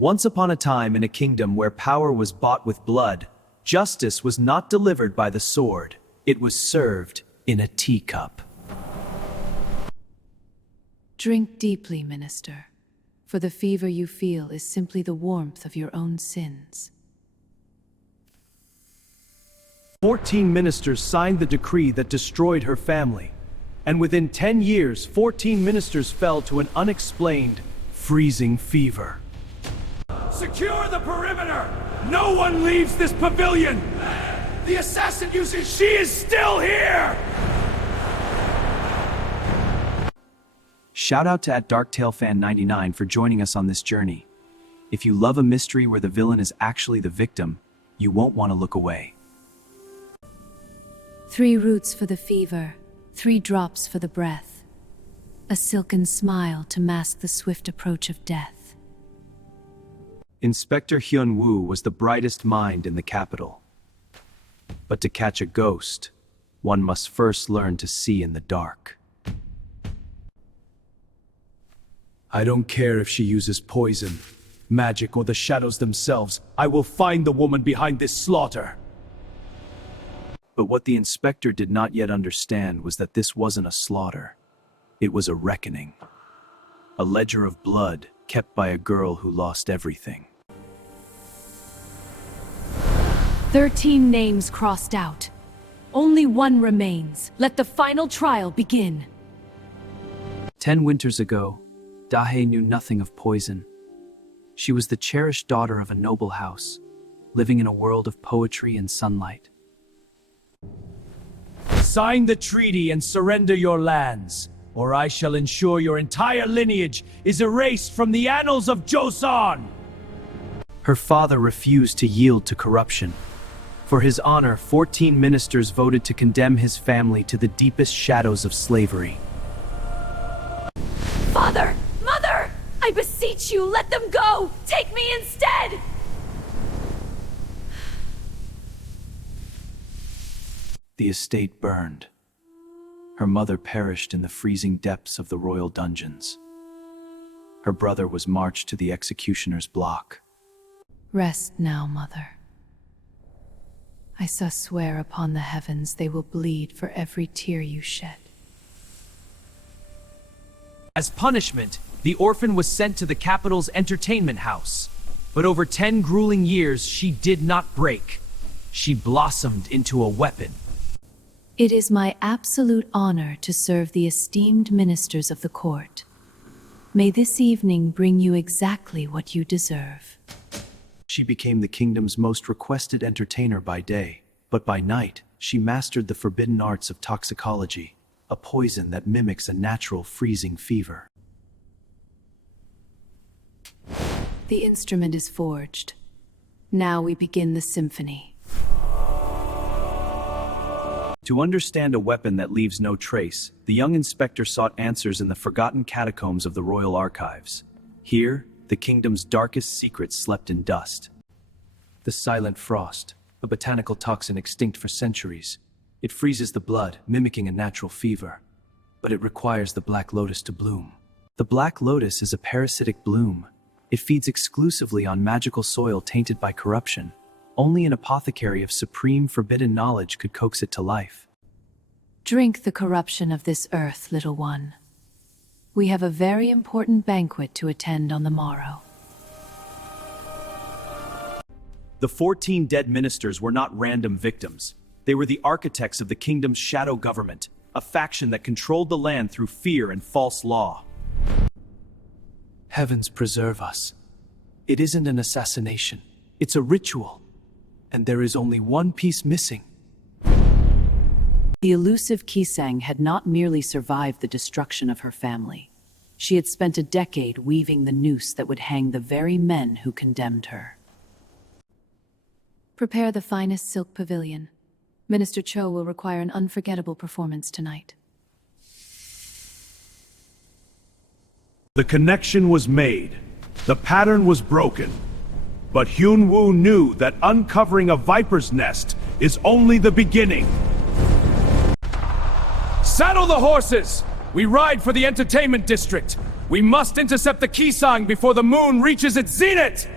Once upon a time in a kingdom where power was bought with blood, justice was not delivered by the sword. It was served in a teacup. Drink deeply, Minister, for the fever you feel is simply the warmth of your own sins. 14 ministers signed the decree that destroyed her family. And within 10 years, 14 ministers fell to an unexplained, freezing fever. Secure the perimeter! No one leaves this pavilion! The assassin uses... She is still here! Shout out to @DarkTaleFan99 for joining us on this journey. If you love a mystery where the villain is actually the victim, you won't want to look away. 3 roots for the fever, 3 drops for the breath. A silken smile to mask the swift approach of death. Inspector Hyun-woo was the brightest mind in the capital. But to catch a ghost, one must first learn to see in the dark. I don't care if she uses poison, magic, or the shadows themselves. I will find the woman behind this slaughter. But what the inspector did not yet understand was that this wasn't a slaughter. It was a reckoning. A ledger of blood kept by a girl who lost everything. 13 names crossed out. Only 1 remains. Let the final trial begin. 10 winters ago, Dahae knew nothing of poison. She was the cherished daughter of a noble house, living in a world of poetry and sunlight. Sign the treaty and surrender your lands, or I shall ensure your entire lineage is erased from the annals of Joseon! Her father refused to yield to corruption. For his honor, 14 ministers voted to condemn his family to the deepest shadows of slavery. Father! Mother! I beseech you, let them go! Take me instead! The estate burned. Her mother perished in the freezing depths of the royal dungeons. Her brother was marched to the executioner's block. Rest now, Mother. I swear upon the heavens they will bleed for every tear you shed. As punishment, the orphan was sent to the capital's entertainment house. But over 10 grueling years, she did not break. She blossomed into a weapon. It is my absolute honor to serve the esteemed ministers of the court. May this evening bring you exactly what you deserve. She became the kingdom's most requested entertainer by day, but by night, she mastered the forbidden arts of toxicology, a poison that mimics a natural freezing fever. The instrument is forged. Now we begin the symphony. To understand a weapon that leaves no trace, the young inspector sought answers in the forgotten catacombs of the royal archives. Here, the kingdom's darkest secrets slept in dust. The silent frost, a botanical toxin extinct for centuries. It freezes the blood, mimicking a natural fever. But it requires the black lotus to bloom. The black lotus is a parasitic bloom. It feeds exclusively on magical soil tainted by corruption. Only an apothecary of supreme forbidden knowledge could coax it to life. Drink the corruption of this earth, little one. We have a very important banquet to attend on the morrow. The 14 dead ministers were not random victims. They were the architects of the kingdom's shadow government, a faction that controlled the land through fear and false law. Heavens preserve us. It isn't an assassination. It's a ritual. And there is only one piece missing. The elusive Kisaeng had not merely survived the destruction of her family. She had spent a decade weaving the noose that would hang the very men who condemned her. Prepare the finest silk pavilion. Minister Cho will require an unforgettable performance tonight. The connection was made. The pattern was broken. But Hyun-woo knew that uncovering a viper's nest is only the beginning. Saddle the horses! We ride for the entertainment district. We must intercept the Kisaeng before the moon reaches its zenith!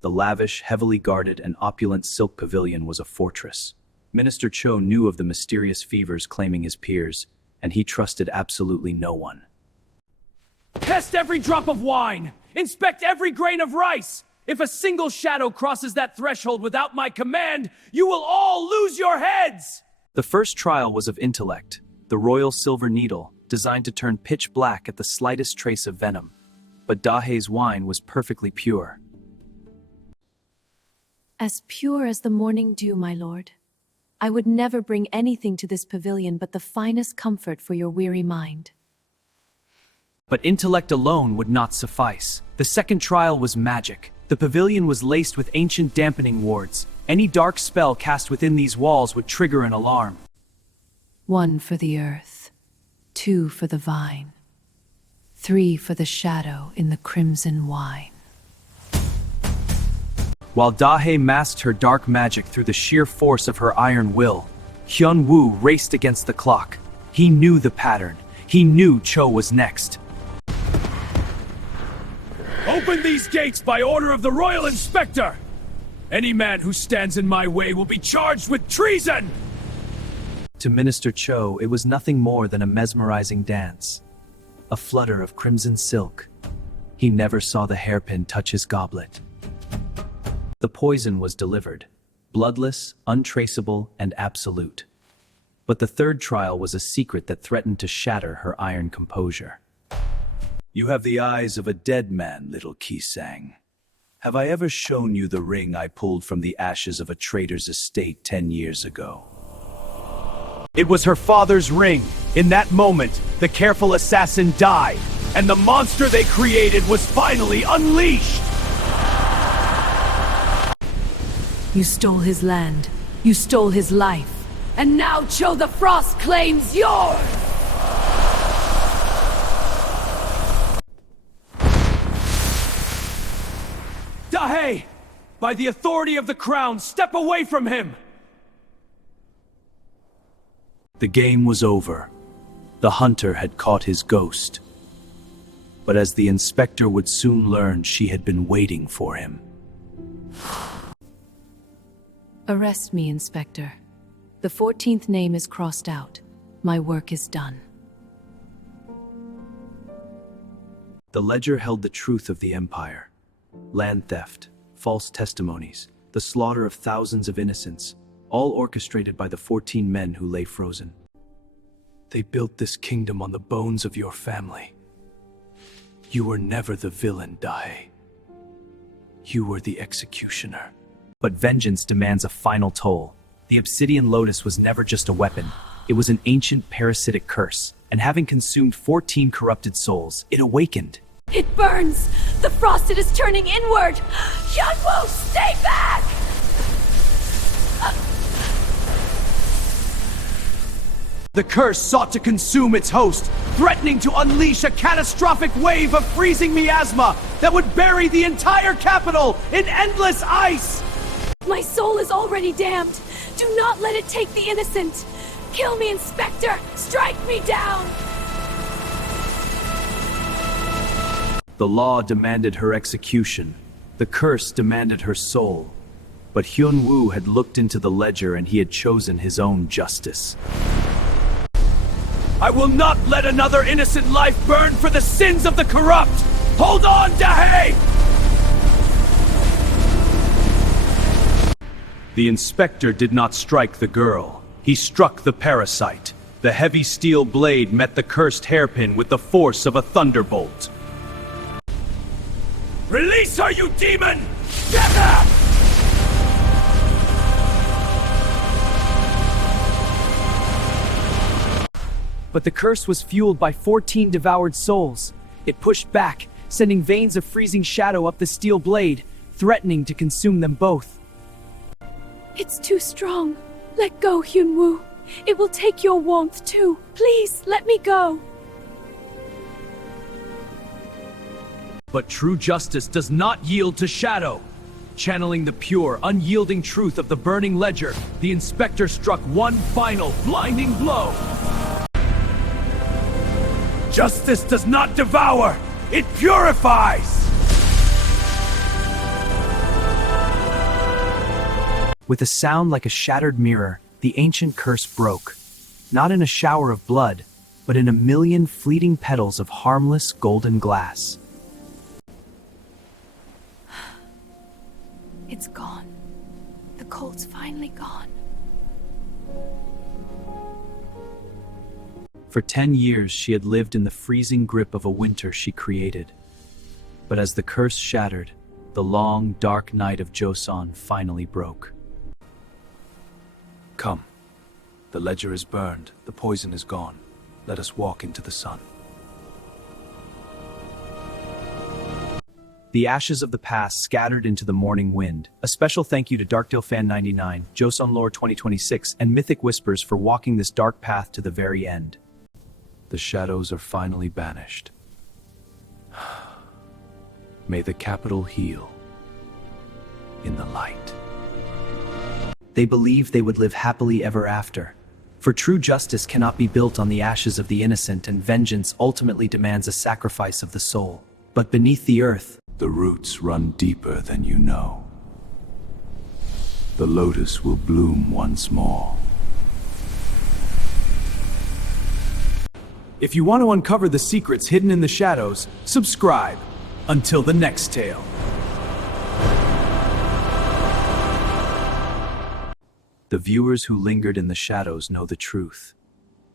The lavish, heavily guarded, and opulent silk pavilion was a fortress. Minister Cho knew of the mysterious fevers claiming his peers, and he trusted absolutely no one. Test every drop of wine! Inspect every grain of rice! If a single shadow crosses that threshold without my command, you will all lose your heads! The first trial was of intellect, the royal silver needle, designed to turn pitch black at the slightest trace of venom. But Dahae's wine was perfectly pure. As pure as the morning dew, my lord. I would never bring anything to this pavilion but the finest comfort for your weary mind. But intellect alone would not suffice. The second trial was magic. The pavilion was laced with ancient dampening wards. Any dark spell cast within these walls would trigger an alarm. 1 for the earth, 2 for the vine, 3 for the shadow in the crimson wine. While Dahae masked her dark magic through the sheer force of her iron will, Hyun-woo raced against the clock. He knew the pattern. He knew Cho was next. Open these gates by order of the Royal Inspector! Any man who stands in my way will be charged with treason! To Minister Cho, it was nothing more than a mesmerizing dance. A flutter of crimson silk. He never saw the hairpin touch his goblet. The poison was delivered, bloodless, untraceable, and absolute. But the third trial was a secret that threatened to shatter her iron composure. You have the eyes of a dead man, little Kisaeng. Have I ever shown you the ring I pulled from the ashes of a trader's estate 10 years ago? It was her father's ring. In that moment, the careful assassin died, and the monster they created was finally unleashed! You stole his land, you stole his life, and now Cho the Frost claims yours! Dahae! By the authority of the crown, step away from him! The game was over. The hunter had caught his ghost. But as the inspector would soon learn, she had been waiting for him. Arrest me, Inspector. The 14th name is crossed out. My work is done. The ledger held the truth of the empire. Land theft, false testimonies, the slaughter of thousands of innocents, all orchestrated by the 14 men who lay frozen. They built this kingdom on the bones of your family. You were never the villain, Dahae. You were the executioner. But vengeance demands a final toll. The obsidian lotus was never just a weapon. It was an ancient parasitic curse, and having consumed 14 corrupted souls, it awakened. It burns! The frosted is turning inward! Hyun-woo, stay back! The curse sought to consume its host, threatening to unleash a catastrophic wave of freezing miasma that would bury the entire capital in endless ice! My soul is already damned! Do not let it take the innocent! Kill me, Inspector! Strike me down! The law demanded her execution. The curse demanded her soul. But Hyun-woo had looked into the ledger and he had chosen his own justice. I will not let another innocent life burn for the sins of the corrupt! Hold on, Dahae! The inspector did not strike the girl. He struck the parasite. The heavy steel blade met the cursed hairpin with the force of a thunderbolt. Release her, you demon! Get her! But the curse was fueled by 14 devoured souls. It pushed back, sending veins of freezing shadow up the steel blade, threatening to consume them both. It's too strong. Let go, Hyun-woo. It will take your warmth too. Please, let me go. But true justice does not yield to shadow. Channeling the pure, unyielding truth of the burning ledger, the inspector struck one final, blinding blow. Justice does not devour, it purifies! With a sound like a shattered mirror, the ancient curse broke, not in a shower of blood, but in a million fleeting petals of harmless golden glass. It's gone. The cold's finally gone. For 10 years, she had lived in the freezing grip of a winter she created. But as the curse shattered, the long, dark night of Joseon finally broke. Come. The ledger is burned, the poison is gone. Let us walk into the sun. The ashes of the past scattered into the morning wind. A special thank you to Darkdale Fan 99, Joseon Lore 2026, and Mythic Whispers for walking this dark path to the very end. The shadows are finally banished. May the capital heal in the light. They believed they would live happily ever after. For true justice cannot be built on the ashes of the innocent, and vengeance ultimately demands a sacrifice of the soul. But beneath the earth, The roots run deeper than you know. The lotus will bloom once more. If you want to uncover the secrets hidden in the shadows, subscribe. Until the next tale. The viewers who lingered in the shadows know the truth.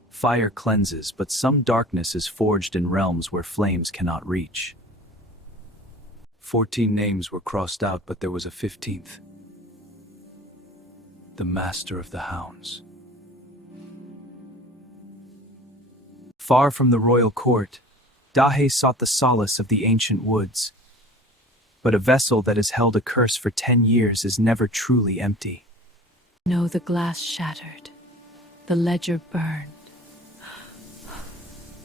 Fire cleanses, but some darkness is forged in realms where flames cannot reach. 14 names were crossed out, but there was a 15th. The Master of the Hounds. Far from the royal court, Dahae sought the solace of the ancient woods. But a vessel that has held a curse for 10 years is never truly empty. No, the glass shattered. The ledger burned.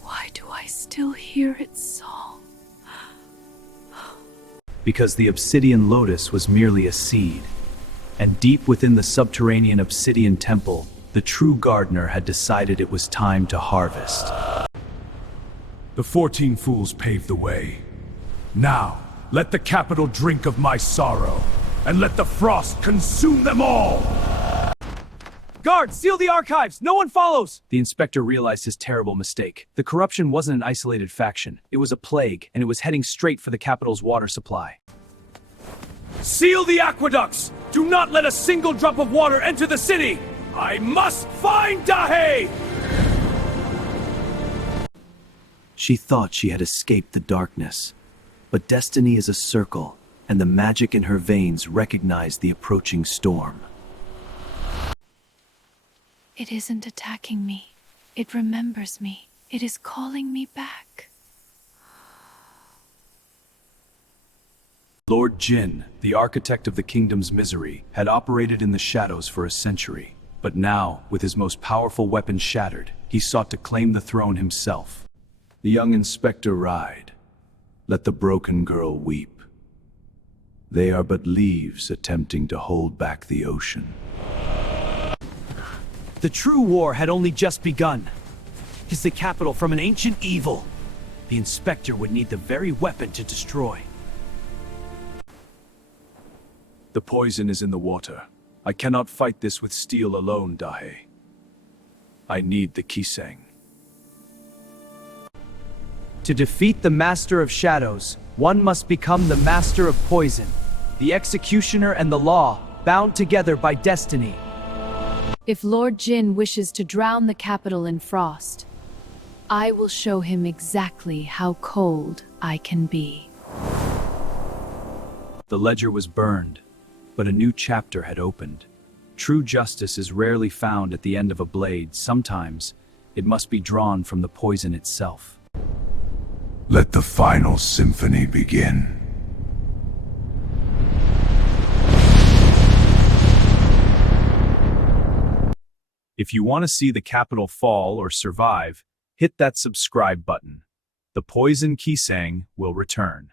Why do I still hear its song? Because the obsidian lotus was merely a seed, and deep within the subterranean obsidian temple, the true gardener had decided it was time to harvest. The 14 fools paved the way. Now, let the capital drink of my sorrow, and let the frost consume them all! Guard, seal the archives! No one follows! The inspector realized his terrible mistake. The corruption wasn't an isolated faction. It was a plague, and it was heading straight for the capital's water supply. Seal the aqueducts! Do not let a single drop of water enter the city! I must find Dahae! She thought she had escaped the darkness. But destiny is a circle, and the magic in her veins recognized the approaching storm. It isn't attacking me. It remembers me. It is calling me back. Lord Jin, the architect of the kingdom's misery, had operated in the shadows for a century. But now, with his most powerful weapon shattered, he sought to claim the throne himself. The young inspector sighed. Let the broken girl weep. They are but leaves attempting to hold back the ocean. The true war had only just begun. Is the capital from an ancient evil? The inspector would need the very weapon to destroy. The poison is in the water. I cannot fight this with steel alone, Dahae. I need the Kisaeng. To defeat the Master of Shadows, one must become the Master of Poison, the executioner and the law, bound together by destiny. If Lord Jin wishes to drown the capital in frost, I will show him exactly how cold I can be. The ledger was burned, but a new chapter had opened. True justice is rarely found at the end of a blade. Sometimes it must be drawn from the poison itself. Let the final symphony begin. If you want to see the capital fall or survive, hit that subscribe button. The poison Kisaeng will return.